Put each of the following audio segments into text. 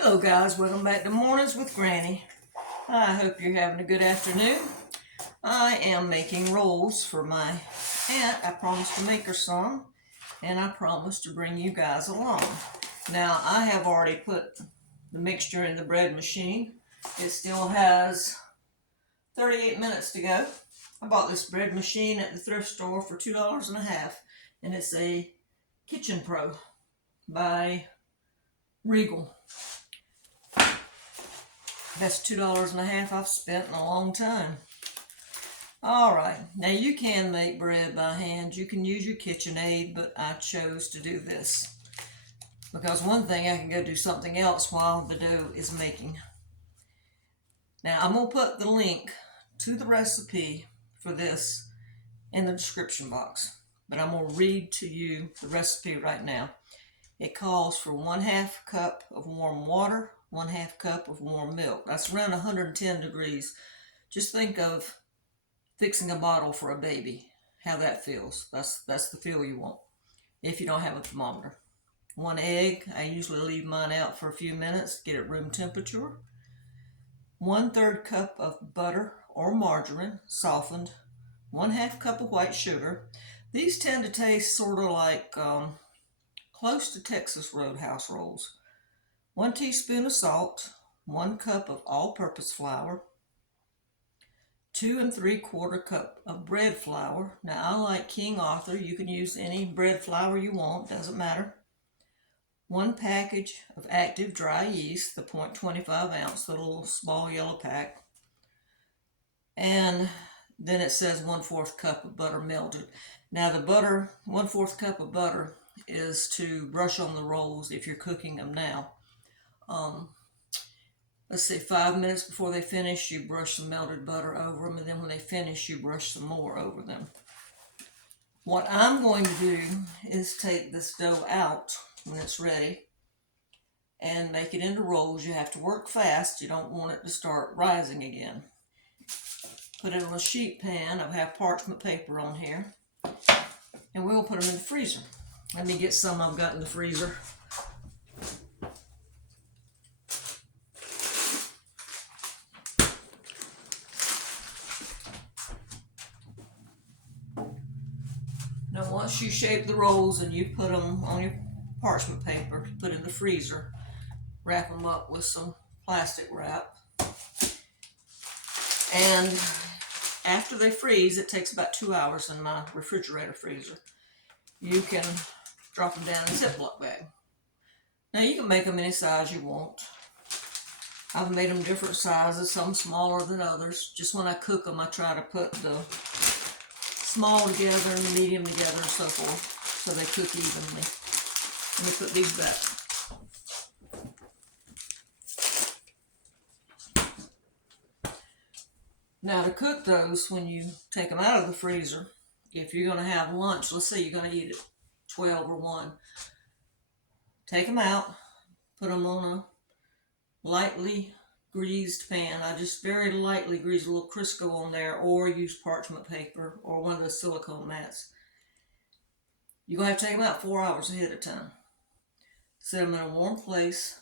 Hello guys, welcome back to Mornings with Granny. I hope you're having a good afternoon. I am making rolls for my aunt. I promised to make her some, and I promised to bring you guys along. Now I have already put the mixture in the bread machine. It still has 38 minutes to go. I bought this bread machine at the thrift store for $2.50, and it's a Kitchen Pro by Regal. That's $2.50 I've spent in a long time. Alright, now you can make bread by hand. You can use your KitchenAid, but I chose to do this because one thing, I can go do something else while the dough is making. Now I'm going to put the link to the recipe for this in the description box, but I'm going to read to you the recipe right now. It calls for 1/2 cup of warm water, 1/2 cup of warm milk. That's around 110 degrees. Just think of fixing a bottle for a baby, how that feels. That's the feel you want if you don't have a thermometer. 1 egg. I usually leave mine out for a few minutes, get it room temperature. 1/3 cup of butter or margarine, softened. 1/2 cup of white sugar. These tend to taste sort of like close to Texas Roadhouse rolls. 1 teaspoon of salt, 1 cup of all-purpose flour, 2 3/4 cup of bread flour. Now I like King Arthur. You can use any bread flour you want, doesn't matter. 1 package of active dry yeast, the 0.25 ounce, the little small yellow pack. And then it says 1/4 cup of butter melted. Now the butter, 1/4 cup of butter is to brush on the rolls if you're cooking them now. Let's say 5 minutes before they finish, you brush some melted butter over them, and then when they finish, you brush some more over them. What I'm going to do is take this dough out when it's ready and make it into rolls. You have to work fast. You don't want it to start rising again. Put it on a sheet pan. I have parchment paper on here, and we'll put them in the freezer. Let me get some I've got in the freezer. Now once you shape the rolls and you put them on your parchment paper, put in the freezer, wrap them up with some plastic wrap. And after they freeze, it takes about 2 hours in my refrigerator freezer. You can drop them down in a Ziploc bag. Now you can make them any size you want. I've made them different sizes, some smaller than others. Just when I cook them, I try to put the small together and the medium together and so forth, so they cook evenly. Let me put these back. Now to cook those, when you take them out of the freezer, if you're going to have lunch, let's say you're going to eat at 12 or 1, take them out, put them on a lightly greased pan. I just very lightly grease a little Crisco on there, or use parchment paper or one of the silicone mats. You're going to have to take them out 4 hours ahead of time. Set them in a warm place,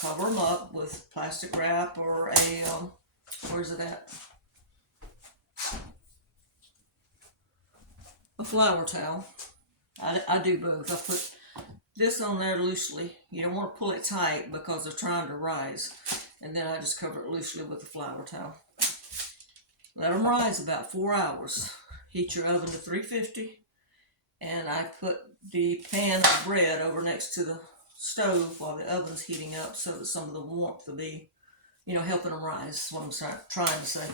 cover them up with plastic wrap or a, where's it at? A flour towel. I do both. I put this on there loosely. You don't want to pull it tight because they're trying to rise. And then I just cover it loosely with a flour towel. Let them rise about 4 hours. Heat your oven to 350. And I put the pan of bread over next to the stove while the oven's heating up so that some of the warmth will be, helping them rise. That's what I'm trying to say.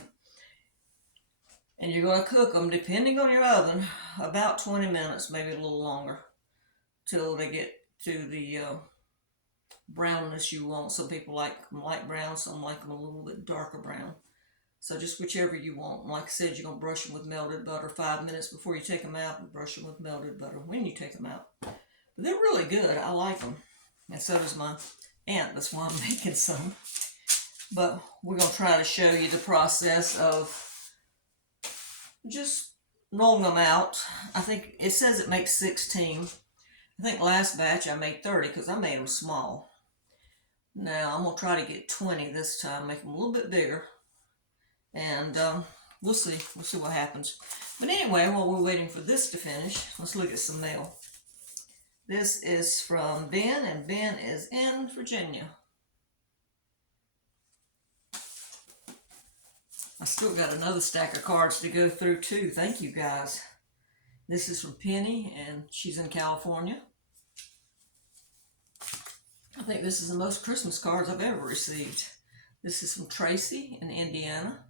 And you're going to cook them, depending on your oven, about 20 minutes, maybe a little longer, till they get to the brownness you want. Some people like them light brown, some like them a little bit darker brown. So just whichever you want. Like I said, you're going to brush them with melted butter 5 minutes before you take them out, and brush them with melted butter when you take them out. But they're really good. I like them. And so does my aunt. That's why I'm making some. But we're going to try to show you the process of just rolling them out. I think it says it makes 16. I think last batch I made 30 because I made them small. Now I'm gonna try to get 20 this time, make them a little bit bigger, and we'll see what happens. But anyway, while we're waiting for this to finish, let's look at some mail. This is from Ben, and Ben is in Virginia. I still got another stack of cards to go through too. Thank you guys. This is from Penny, and she's in California. I think this is the most Christmas cards I've ever received. This is from Tracy in Indiana.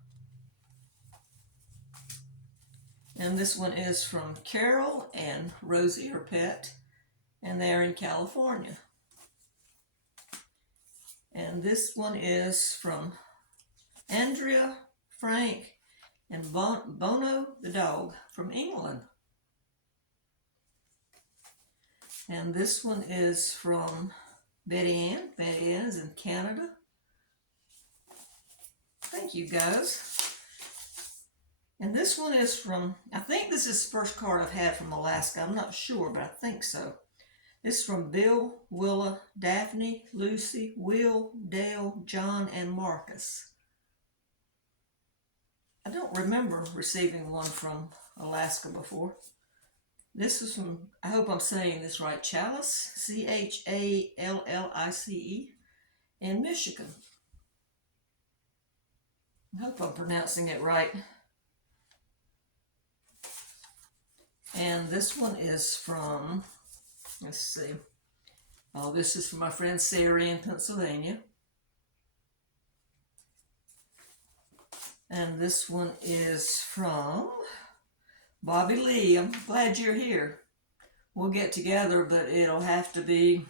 And this one is from Carol and Rosie, her pet, and they're in California. And this one is from Andrea, Frank, and Bono the dog from England. And this one is from Betty Ann. Betty Ann is in Canada. Thank you guys. And this one is from, I think this is the first card I've had from Alaska. I'm not sure, but I think so. This is from Bill, Willa, Daphne, Lucy, Will, Dale, John, and Marcus. I don't remember receiving one from Alaska before. This is from, I hope I'm saying this right, Chalice, Challice, in Michigan. I hope I'm pronouncing it right. And this one is from, let's see. Oh, this is from my friend Sarah in Pennsylvania. And this one is from Bobby Lee. I'm glad you're here. We'll get together, but it'll have to be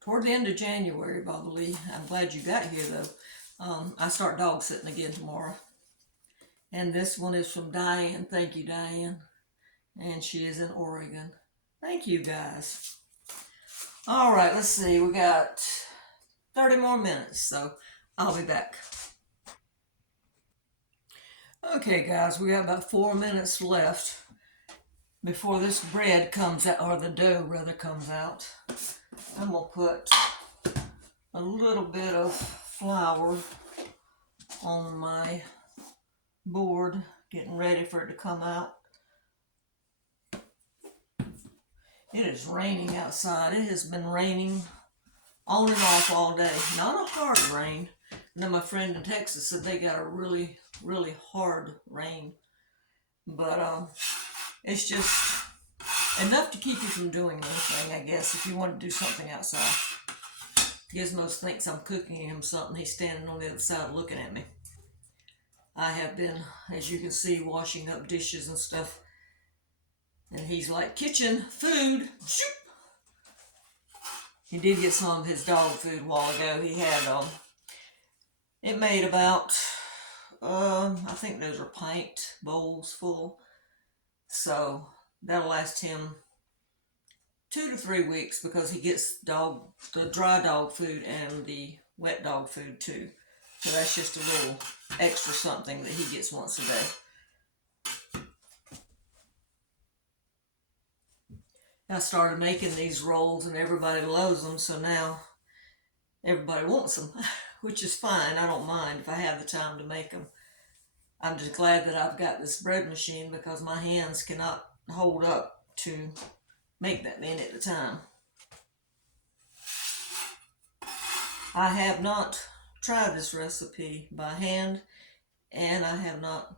toward the end of January, Bobby Lee. I'm glad you got here, though. I start dog sitting again tomorrow. And this one is from Diane. Thank you, Diane. And she is in Oregon. Thank you, guys. All right, let's see. We got 30 more minutes, so I'll be back. Okay, guys, we got about 4 minutes left before this bread comes out, or the dough rather comes out. I'm gonna put a little bit of flour on my board, getting ready for it to come out. It is raining outside. It has been raining on and off all day. Not a hard rain. And then my friend in Texas said they got a really, really hard rain. But it's just enough to keep you from doing anything, I guess, if you want to do something outside. Gizmos thinks I'm cooking him something. He's standing on the other side looking at me. I have been, as you can see, washing up dishes and stuff. And he's like, kitchen, food, shoot. He did get some of his dog food a while ago. He had, it made about, I think those are pint bowls full. So that'll last him 2 to 3 weeks because he gets the dry dog food and the wet dog food too. So that's just a little extra something that he gets once a day. I started making these rolls and everybody loves them, so now everybody wants them, which is fine. I don't mind if I have the time to make them. I'm just glad that I've got this bread machine because my hands cannot hold up to make that many at a time. I have not tried this recipe by hand, and I have not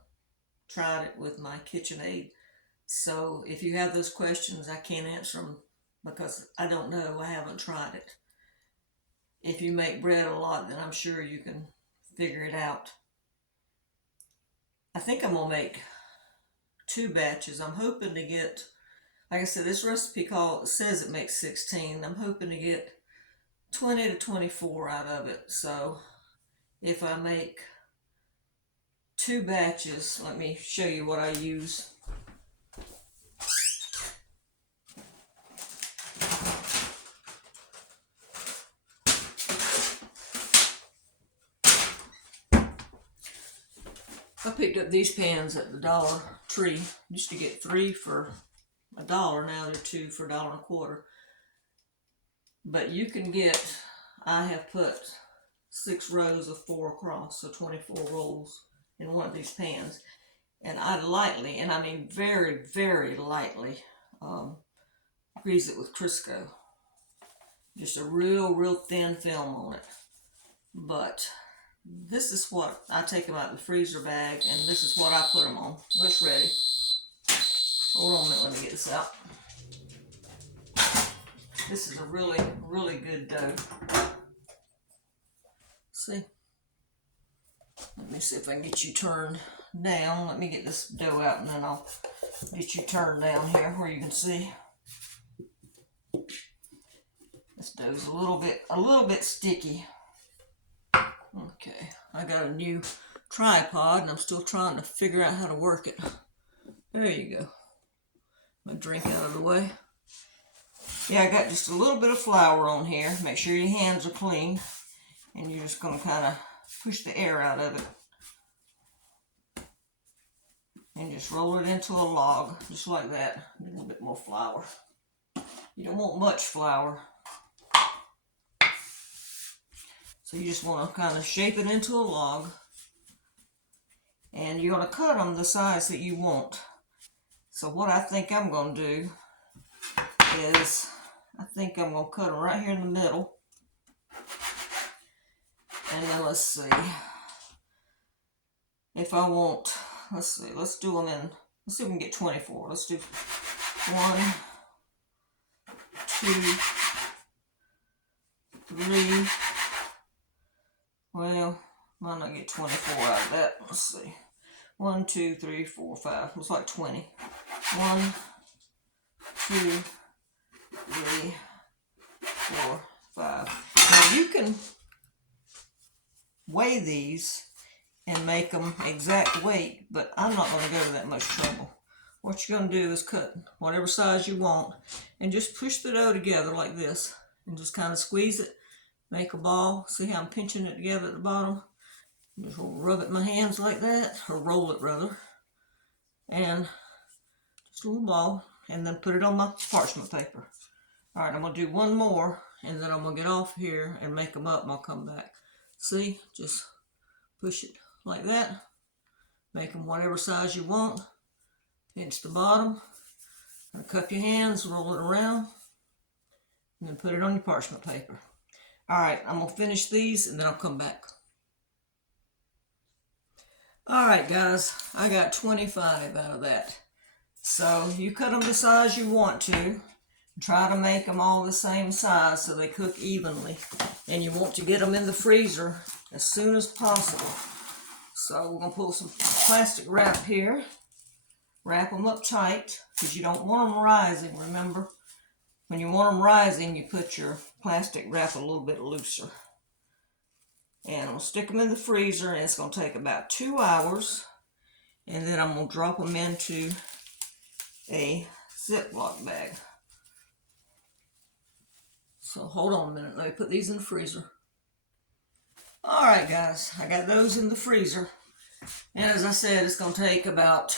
tried it with my KitchenAid. So if you have those questions, I can't answer them because I don't know. I haven't tried it. If you make bread a lot, then I'm sure you can figure it out. I think I'm going to make 2 batches. I'm hoping to get, like I said, this recipe says it makes 16. I'm hoping to get 20 to 24 out of it. So if I make 2 batches, let me show you what I use. I picked up these pans at the Dollar Tree. Used to get 3 for $1. Now they're 2 for $1.25. But you can get I have put 6 rows of 4 across, so 24 rolls in one of these pans. And I lightly, and I mean very, very lightly, grease it with Crisco. Just a real, real thin film on it. But this is what I take them out of the freezer bag, and this is what I put them on. It's ready. Hold on a minute, let me get this out. This is a really, really good dough. See? Let me see if I can get you turned down. Let me get this dough out and then I'll get you turned down here where you can see. This dough's a little bit sticky. Okay, I got a new tripod and I'm still trying to figure out how to work it. There you go. My drink out of the way. Yeah, I got just a little bit of flour on here. Make sure your hands are clean. And you're just going to kind of push the air out of it. And just roll it into a log, just like that. A little bit more flour. You don't want much flour. So you just want to kind of shape it into a log. And you're going to cut them the size that you want. So what I think I'm going to do is, I think I'm going to cut them right here in the middle. And then let's see. If I want, let's see, let's do them in, let's see if we can get 24. Let's do 1, 2, 3. Well, might not get 24 out of that. Let's see. 1, 2, 3, 4, 5. Looks like 20. 1, 2, 3, 4, 5. Now you can weigh these and make them exact weight, but I'm not going to go to that much trouble. What you're going to do is cut whatever size you want and just push the dough together like this and just kind of squeeze it, make a ball. See how I'm pinching it together at the bottom? Just rub it in my hands like that, or roll it rather, and just a little ball, and then put it on my parchment paper. All right, I'm going to do one more, and then I'm going to get off here and make them up, and I'll come back. See, just push it like that. Make them whatever size you want. Pinch the bottom. Cup your hands, roll it around, and then put it on your parchment paper. All right, I'm going to finish these, and then I'll come back. All right, guys, I got 25 out of that. So you cut them the size you want to. Try to make them all the same size so they cook evenly. And you want to get them in the freezer as soon as possible. So we're going to pull some plastic wrap here. Wrap them up tight because you don't want them rising, remember? When you want them rising, you put your plastic wrap a little bit looser. And I'm going to stick them in the freezer, and it's going to take about 2 hours. And then I'm going to drop them into a Ziploc bag. So hold on a minute. Let me put these in the freezer. All right, guys. I got those in the freezer. And as I said, it's going to take about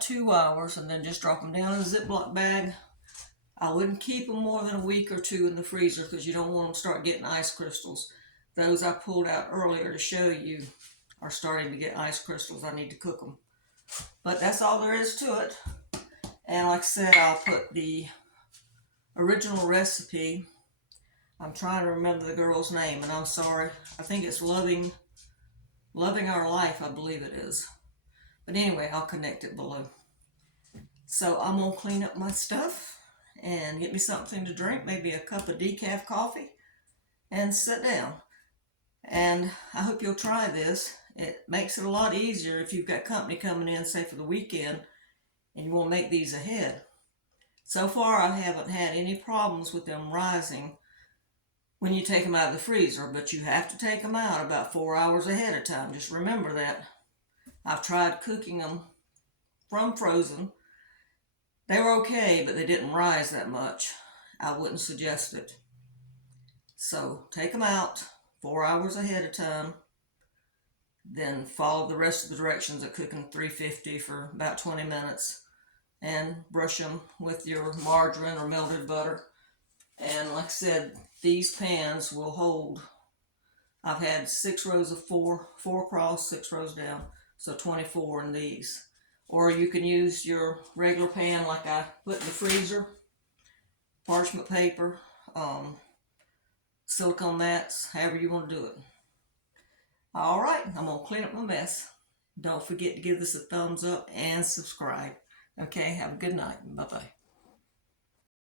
2 hours, and then just drop them down in a Ziploc bag. I wouldn't keep them more than a week or 2 in the freezer because you don't want them to start getting ice crystals. Those I pulled out earlier to show you are starting to get ice crystals. I need to cook them. But that's all there is to it. And like I said, I'll put the original recipe. I'm trying to remember the girl's name, and I'm sorry. I think it's Loving Our Life, I believe it is. But anyway, I'll connect it below. So I'm going to clean up my stuff and get me something to drink, maybe a cup of decaf coffee, and sit down. And I hope you'll try this. It makes it a lot easier if you've got company coming in, say for the weekend, and you want to make these ahead. So far, I haven't had any problems with them rising when you take them out of the freezer, but you have to take them out about 4 hours ahead of time. Just remember that. I've tried cooking them from frozen. They were okay, but they didn't rise that much. I wouldn't suggest it. So take them out 4 hours ahead of time. Then follow the rest of the directions at cooking 350 for about 20 minutes. And brush them with your margarine or melted butter. And like I said, these pans will hold. I've had 6 rows of 4 across, 6 rows down, so 24 in these. Or you can use your regular pan like I put in the freezer, parchment paper, silicone mats, however you want to do it. All right, I'm gonna clean up my mess. Don't forget to give this a thumbs up and subscribe. Okay, have a good night. Bye-bye.